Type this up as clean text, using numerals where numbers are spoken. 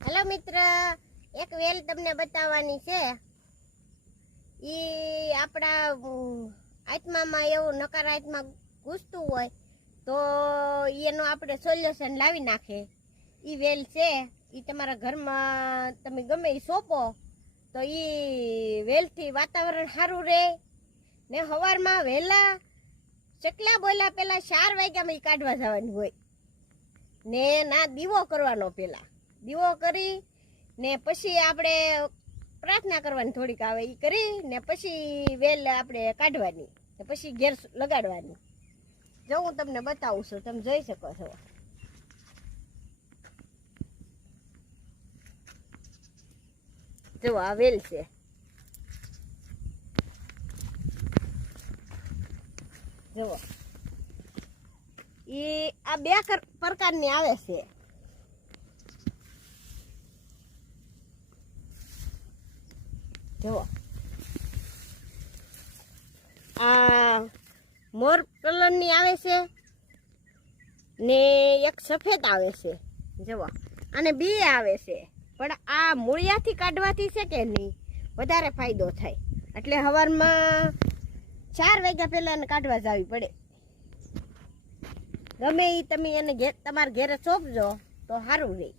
Hello મિત્ર, એક વેલ તમને બતાવવાની છે. ઈ આપણા આત્મામાં એવું નકારાત્મક ઘૂસતું હોય તો એનું આપણે સોલ્યુશન લાવી નાખે. ઈ વેલ છે, ઈ તમારા ઘરમાં તમે ગમે એ સોંપો તો ઈ વેલથી વાતાવરણ સારું રહે ને. સવારમાં વહેલા ચકલા બોલ્યા પહેલા 4 વાગ્યામાં ઈ કાઢવા જવાનું હોય ને. ના દીવો કરવાનો, પહેલા દીવો કરી ને પછી આપણે પ્રાર્થના કરવાની થોડીક આવે એ કરી ને પછી વેલ આપણે કાઢવાની ને પછી ઘેર લગાડવાની. જો હું તમને બતાવું છું, તમે જોઈ શકો છો. જો આ વેલ છે. જુઓ, આ 2 પ્રકારની આવે છે. જુઓ, આ મોર કલરની આવે છે ને એક સફેદ આવે છે. જુઓ, અને 2 આવે છે, પણ આ મૂળિયાથી કાઢવાથી છે કે નહીં વધારે ફાયદો થાય. એટલે સવારમાં 4 વાગ્યા પહેલા એને કાઢવા જવી પડે. ગમે એ તમે એને તમારા ઘેરે સોંપજો તો સારું રહે.